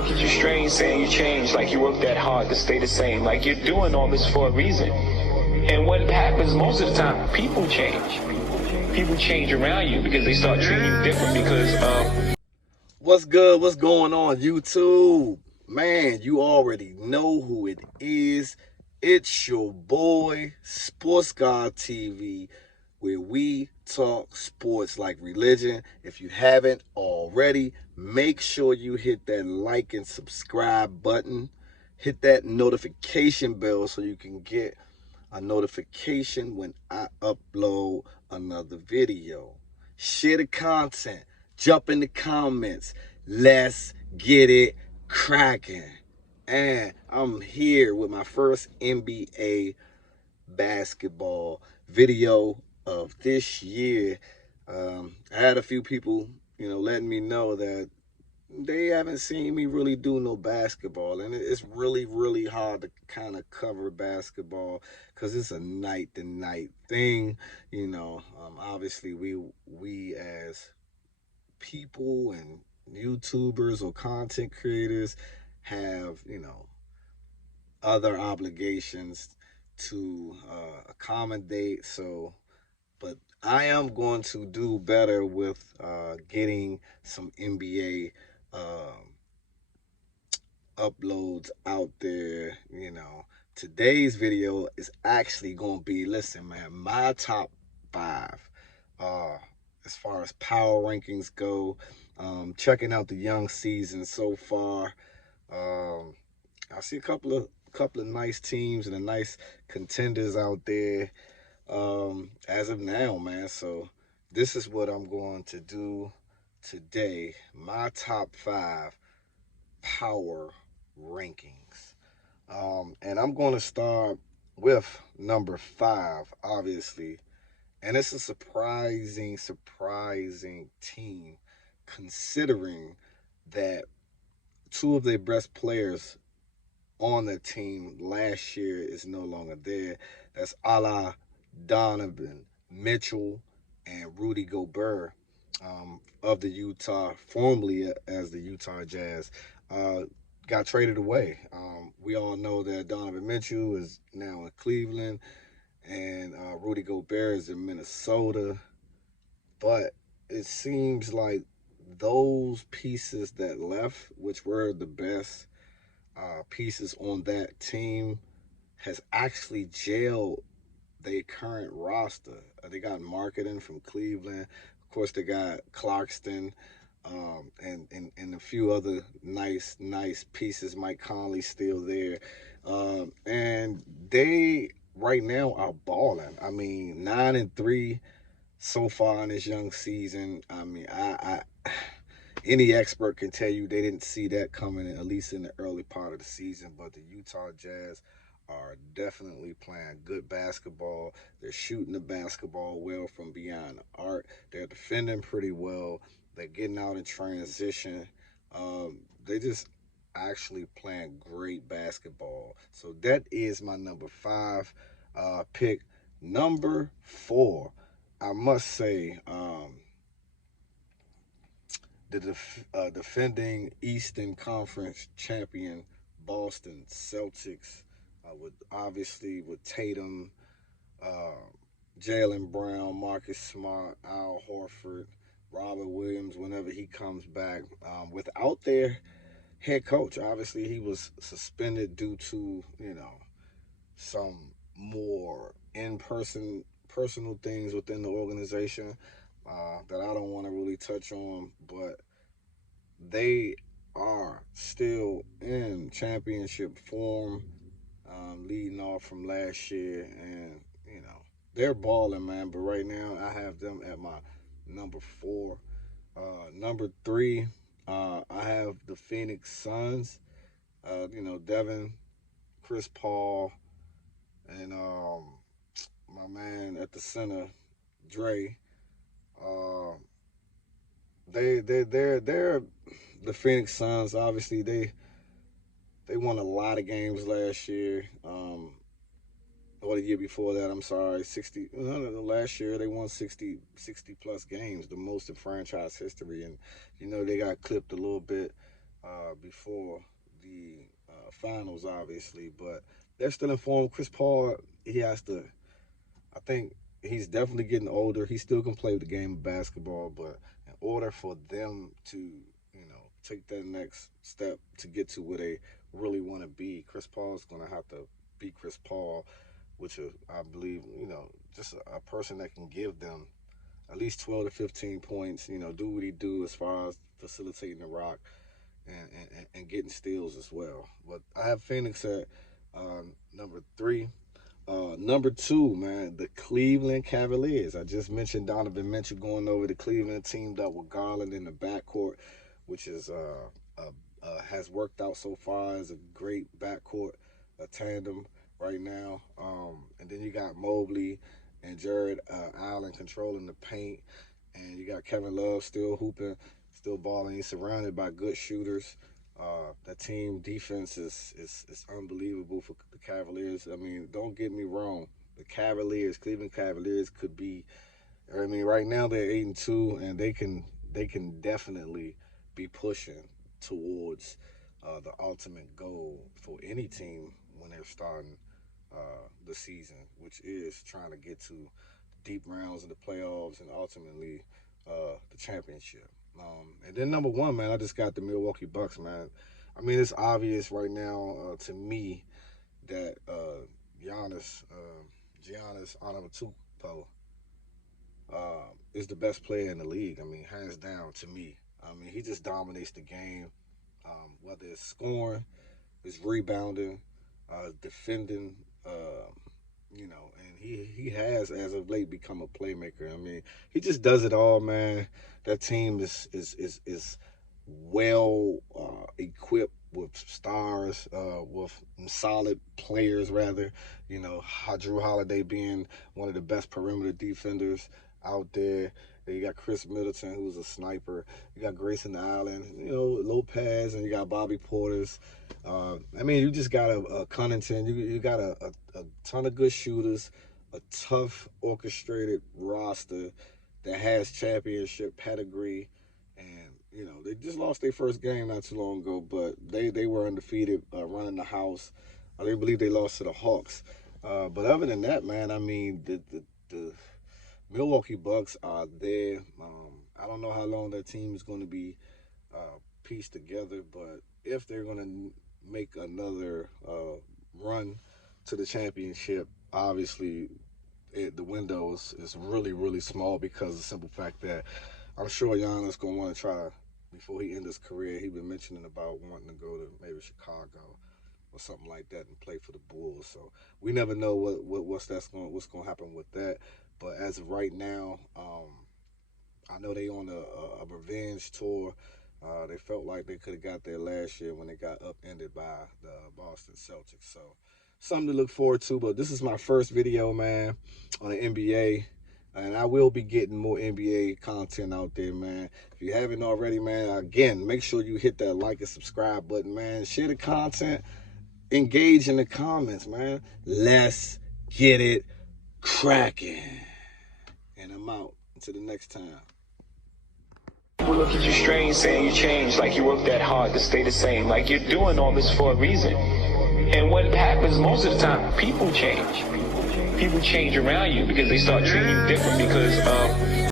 look at you strange saying you changed, like you worked that hard to stay the same. Like you're doing all this for a reason. And what happens most of the time, people change. People change around you because they start treating you different because of... What's good? What's going on, YouTube? Man, you already know who it is. It's your boy, Sports God TV, where we talk sports like religion. If you haven't already, make sure you hit that like and subscribe button. Hit that notification bell so you can get a notification when I upload another video. Share the content. Jump in the comments. Let's get it cracking. And I'm here with my first NBA basketball video of this year. I had a few people, letting me know that they haven't seen me really do no basketball, and it's really, really hard to kind of cover basketball because it's a night-to-night thing. Obviously we as people and YouTubers or content creators have other obligations to accommodate. But I am going to do better with getting some NBA uploads out there. Today's video is actually going to be, listen, man, my top 5 as far as power rankings go. Checking out the young season so far. I see a couple of nice teams and a nice contenders out there as of now, man. So this is what I'm going to do today. My top 5 power rankings. And I'm going to start with number 5, obviously. And it's a surprising team, considering that 2 of their best players on the team last year is no longer there. That's Donovan Mitchell and Rudy Gobert of the Utah, formerly as the Utah Jazz, got traded away. We all know that Donovan Mitchell is now in Cleveland and Rudy Gobert is in Minnesota. But it seems like those pieces that left, which were the best pieces on that team, has actually jailed their current roster. They got marketing from Cleveland. Of course, they got Clarkston and a few other nice pieces. Mike Conley still there. And they right now are balling. I mean, 9-3 so far in this young season. I mean, I any expert can tell you they didn't see that coming, at least in the early part of the season. But the Utah Jazz are definitely playing good basketball. They're shooting the basketball well from beyond the arc. They're defending pretty well. They're getting out in transition. They just actually playing great basketball. So that is my number 5 pick. Number 4, I must say, the defending Eastern Conference champion Boston Celtics, with Tatum, Jaylen Brown, Marcus Smart, Al Horford, Robert Williams whenever he comes back. Without their head coach, obviously he was suspended due to some more in-person personal things within the organization that I don't want to really touch on, but they are still in championship form, leading off from last year, and they're balling, man. But right now I have them at my number 4. Number 3, I have the Phoenix Suns. Devin, Chris Paul, and my man at the center, Dre. They're the Phoenix Suns. Obviously, they won a lot of games last year. Or the year before that, I'm sorry, 60. Last year they won 60 plus games, the most in franchise history. And they got clipped a little bit before the finals, obviously, but they're still informed. Chris Paul, he has to, I think he's definitely getting older. He still can play the game of basketball, but in order for them to, take that next step to get to where they really want to be, Chris Paul is going to have to be Chris Paul, which is, I believe, just a person that can give them at least 12 to 15 points, do what he do as far as facilitating the rock and getting steals as well. But I have Phoenix at number 3. Number 2, man, the Cleveland Cavaliers. I just mentioned Donovan Mitchell going over to Cleveland, teamed up with Garland in the backcourt, which is has worked out so far as a great backcourt, a tandem right now. And then you got Mobley and Jared Allen controlling the paint, and you got Kevin Love still hooping, still balling. He's surrounded by good shooters. That team defense is unbelievable for the Cavaliers. I mean, don't get me wrong. The Cleveland Cavaliers could be, right now they're 8-2, and they can definitely be pushing towards the ultimate goal for any team when they're starting the season, which is trying to get to deep rounds of the playoffs and ultimately the championship. And then number 1, man, I just got the Milwaukee Bucks, man. I mean, it's obvious right now to me that Giannis Antetokounmpo is the best player in the league. I mean, hands down to me. I mean, he just dominates the game, whether it's scoring, it's rebounding, defending, and he has, as of late, become a playmaker. I mean, he just does it all, man. That team is well equipped with stars, with solid players, rather. Jrue Holiday being one of the best perimeter defenders out there. You got Chris Middleton, who's a sniper. You got Grayson Allen, Lopez, and you got Bobby Portis. You just got a Connaughton. You got a ton of good shooters, a tough orchestrated roster that has championship pedigree. And, they just lost their first game not too long ago, but they were undefeated running the house. I believe they lost to the Hawks. But other than that, man, I mean, the Milwaukee Bucks are there. I don't know how long that team is going to be pieced together, but if they're going to make another run to the championship, obviously the window is really, really small because of the simple fact that I'm sure Giannis going to want to try, before he ends his career, he's been mentioning about wanting to go to maybe Chicago or something like that and play for the Bulls. So we never know what's going to happen with that. But as of right now, I know they on a revenge tour. They felt like they could have got there last year when they got upended by the Boston Celtics. So something to look forward to. But this is my first video, man, on the NBA. And I will be getting more NBA content out there, man. If you haven't already, man, again, make sure you hit that like and subscribe button, man. Share the content. Engage in the comments, man. Let's get it cracking. And I'm out. Until the next time. People look at you strange saying you changed, like you worked that hard to stay the same, like you're doing all this for a reason. And what happens most of the time, people change. People change around you because they start treating you different because of